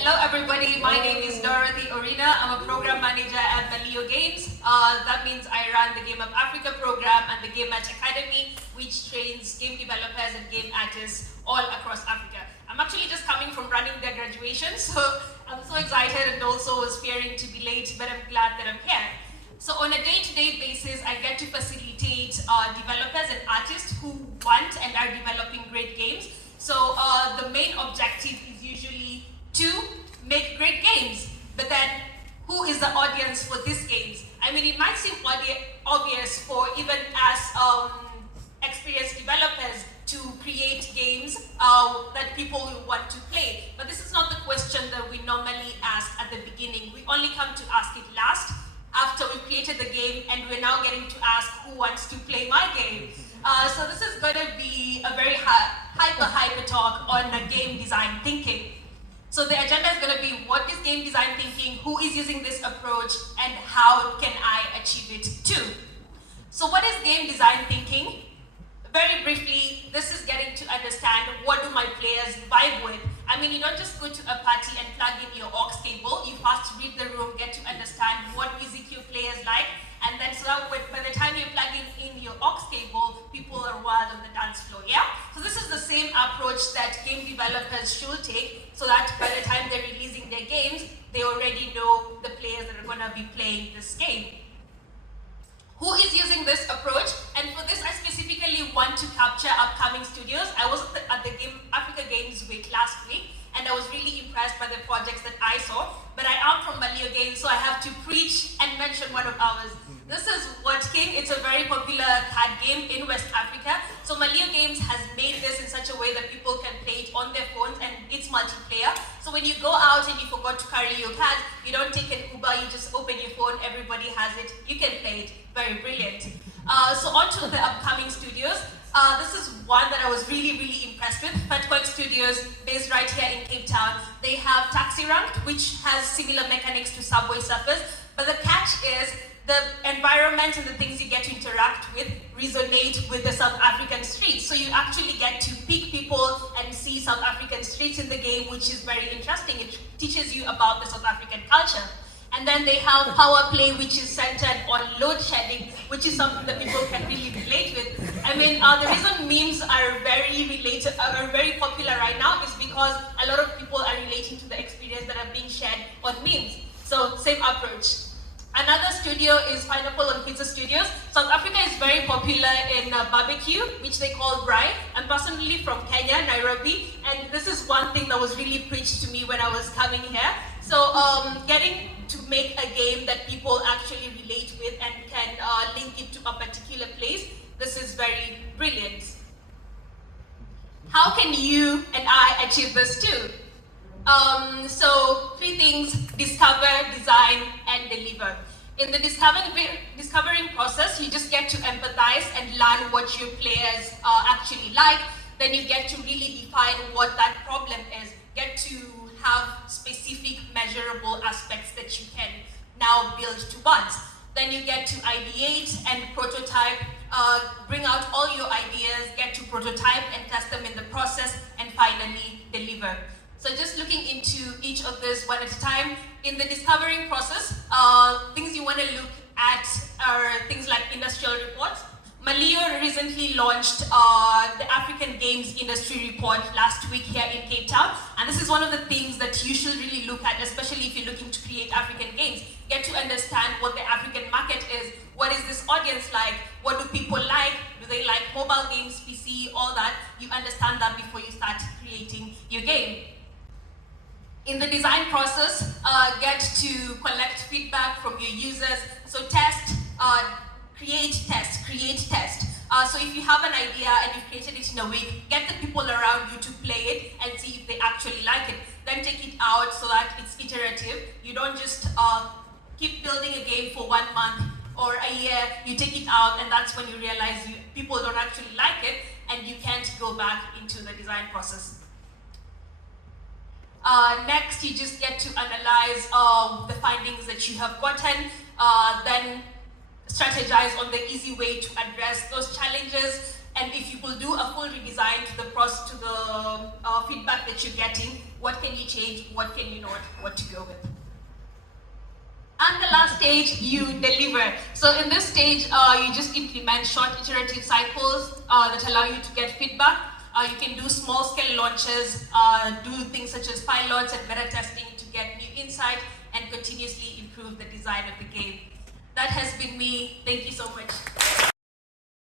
Hello everybody, my name is Dorothy Orina. I'm a program manager at Malio Games. That means I run the Game of Africa program and the Game Match Academy, which trains game developers and game artists all across Africa. I'm actually just coming from running their graduation, so I'm so excited and also was fearing to be late, but I'm glad that I'm here. So on a day-to-day basis, I get to facilitate developers and artists who want and are developing great games. So the main objective is usually to make great games, but then who is the audience for these games? I mean, it might seem obvious for even as experienced developers to create games that people will want to play. But this is not the question that we normally ask at the beginning. We only come to ask it last, after we've created the game, and we're now getting to ask who wants to play my game. So this is going to be a very hyper talk on game design thinking. So the agenda is going to be what is game design thinking, who is using this approach, and how can I achieve it too. So what is game design thinking? Very briefly, this is getting to understand what do my players vibe with. I mean, you don't just go to a party and plug in your aux cable. You first read the room, get to understand what music your players like, and then so that by the time you're plugging in your aux cable, people are wild on the dance floor, yeah? So this is the same approach that game developers should take, so that by the time they're releasing their games, they already know the players that are going to be playing this game. Who is using this approach? And for this, I specifically want to capture upcoming studios. I was at the Game Africa Games Week last week, and I was really impressed by the projects that I saw. But I am from Malio Games, so I have to preach and mention one of ours. This is What King. It's a very popular card game in West Africa. So Malio Games has made this in such a way that people can play it on their phones, and it's multiplayer. So when you go out and you forgot to carry your cards, you don't take an Uber, you just open your phone, everybody has it, you can play it. Very brilliant. So on to the upcoming studios. This is one that I was really impressed with. Fatquake Studios, based right here in Cape Town. They have Taxi Ranked, which has similar mechanics to Subway Surfers, but the catch is the environment and the things you get to interact with resonate with the South African streets. So you actually get to pick people and see South African streets in the game, which is very interesting. It teaches you about the South African culture. And then they have Power Play, which is centered on load shedding, which is something that people can really relate with. I mean, the reason memes are very popular right now is because a lot of people are relating to the experience that are being shared on memes. So same approach. Another studio is Pineapple on Pizza Studios. South Africa is very popular in barbecue, which they call braai. I'm personally from Kenya, Nairobi, and this is one thing that was really preached to me when I was coming here. So getting to make a game that people actually relate with and can link it to a particular place, this is very brilliant. How can you and I achieve this too? So 3 things: discover, design, and deliver. In the discovering process, you just get to empathize and learn what your players actually like. Then you get to really define what that problem is. Get to have specific measurable aspects that you can now build to once. Then you get to ideate and prototype, bring out all your ideas, get to prototype and test them in the process, and finally deliver. So just looking into each of this one at a time. In the discovering process, things you want to look at are things like industrial reports. Malio recently launched the African Games Industry Report last week here in Cape Town, and this is one of the things that you should really look at, especially if you're looking to create African games. Get to understand what the African market is. What is this audience like? What do people like? Do they like mobile games, PC, all that? You understand that before you start creating your game. In the design process, get to collect feedback from your users. So test, create, test. So if you have an idea and you've created it in a week, get the people around you to play it and see if they actually like it. Then take it out so that it's iterative. You don't just keep building a game for 1 month or a year. You take it out, and that's when you realize people don't actually like it, and you can't go back into the design process. Next, you just get to analyze the findings that you have gotten, then strategize on the easy way to address those challenges, and if you will do a full redesign to the feedback that you're getting, what can you change, what can you not, what to go with. And the last stage, you deliver. So in this stage, you just implement short iterative cycles that allow you to get feedback. You can do small scale launches, do things such as pilots and beta testing to get new insight and continuously improve the design of the game. That has been me. Thank you so much.